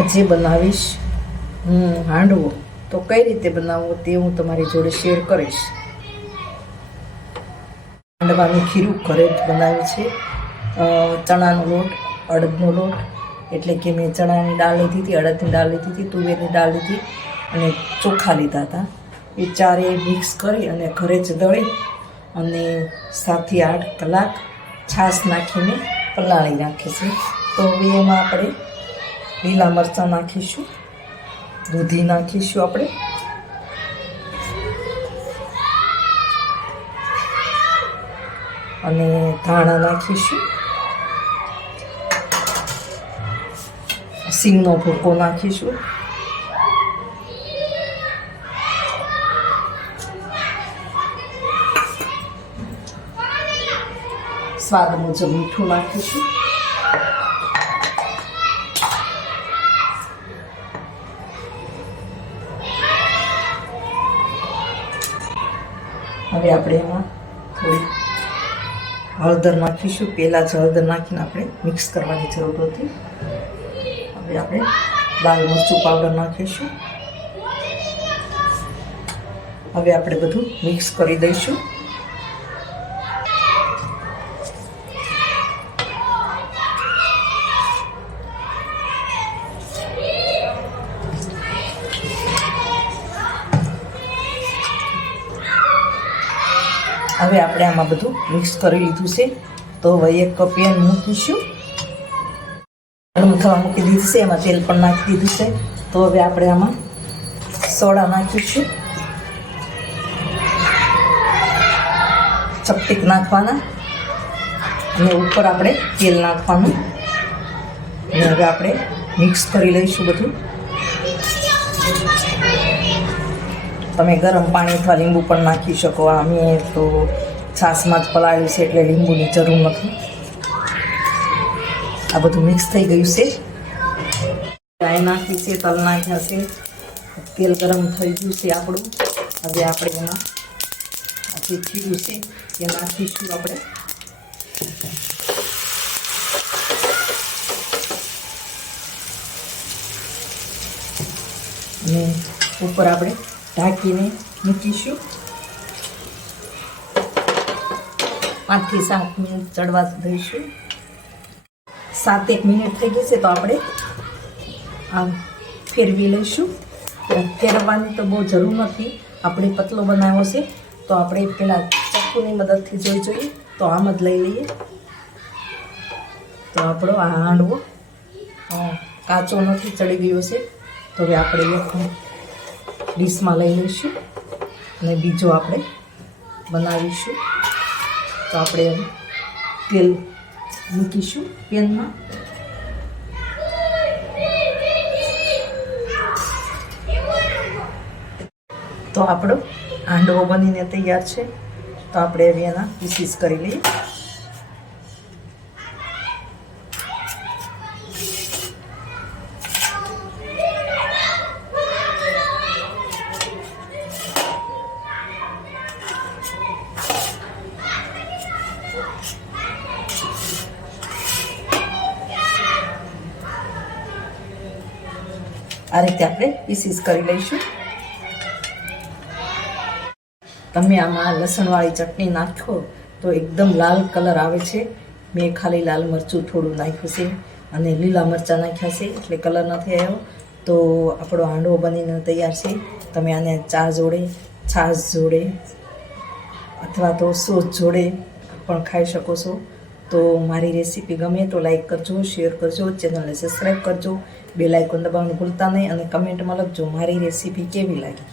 આજે બનાવીશ હું હાંડવો, તો કઈ રીતે બનાવવો તે હું તમારી જોડે શેર કરીશ. હાંડવાનું ખીરું ઘરે જ બનાવ્યું છે. ચણાનો લોટ, અડદનો લોટ, એટલે કે મેં ચણાની દાળ લીધી હતી, અડદની દાળ લીધી હતી, તુવેરની દાળ લીધી અને ચોખા લીધા હતા. એ ચારે મિક્સ કરી અને ઘરે જ દળી અને સાતથી આઠ કલાક છાશ નાખીને પલાળી નાખે છે તો હવે એમાં આપણે લીલા મરચાં નાખીશું, દૂધી નાખીશું આપણે. અને ધાણા નાખીશું. સિંગનો ભૂકો નાખીશું. સ્વાદ મુજબ મીઠું નાખીશું. હવે આપણે એમાં થોડી હળદર નાખીશું પહેલાં જ હળદર નાખીને આપણે મિક્સ કરવાની જરૂર હતી. હવે આપણે લાલ મરચું પાવડર નાખીશું. હવે આપણે બધું મિક્સ કરી દઈશું. હવે આપણે આમાં બધું મિક્સ કરી લીધું છે. તો હવે એક પેન મૂકીશું. ગરમ થવા મૂકી દીધું છે, એમાં તેલ પણ નાખી દીધું છે. તો હવે આપણે આમાં સોડા નાખીશું. ચપટીક નાખવાના. અને ઉપર આપણે તેલ નાખવાનું. અને હવે આપણે મિક્સ કરી લઈશું બધું. તમે ગરમ પાણી અથવા લીંબુ પણ નાખી શકો. અમે તો છાશમાં જ પલાળ્યું છે એટલે લીંબુની જરૂર નથી. આ બધું મિક્સ થઈ ગયું છે. ગાય નાખી છે, તલ નાખ્યા છે. તેલ ગરમ થઈ ગયું છે આપણું. હવે આપણે એમાં જે ખીરું છે એ નાખીશું આપણે. અને ઉપર આપણે ઢાંકીને મૂકીશું. પાંચથી સાત મિનિટ ચડવા દઈશું. સાત એક મિનિટ થઈ ગઈ છે તો આપણે આમ ફેરવી લઈશું. ફેરવવાની તો બહુ જરૂર નથી. આપણે પતલો બનાવ્યો છે. તો આપણે પહેલાં ચપ્પુની મદદથી જોઈ જોઈએ. તો આમ જ લઈ લઈએ. તો આપણો આ હાંડવો કાચો નથી, ચડી ગયો છે. તો હવે આપણે ડીશમાં લઈ લઈશું અને બીજો આપણે બનાવીશું. તો આપણે તેલ મૂકીશું પેનમાં. તો આપણો હાંડવો બનીને તૈયાર છે. તો આપણે હવે એના પીસીસ કરી લઈએ. આ રીતે આપણે પીસીસ કરી લઈશું. તમે આમાં લસણવાળી ચટણી નાખો તો એકદમ લાલ કલર આવે છે. મેં ખાલી લાલ મરચું થોડું નાખ્યું છે અને લીલા મરચાં નાખ્યા છે એટલે કલર નથી આવ્યો. તો આપણો હાંડવો બનીને તૈયાર છે. તમે આને ચા જોડે, છાશ જોડે અથવા તો સોસ જોડે પણ ખાઈ શકો છો. તો મારી રેસીપી ગમે તો લાઈક કરજો શેર કરજો ચેનલને સબસ્ક્રાઈબ કરજો. બે લાઇકોન દબાવવાનું ભૂલતા નહીં અને કમેન્ટમાં લખજો મારી રેસીપી કેવી લાગી.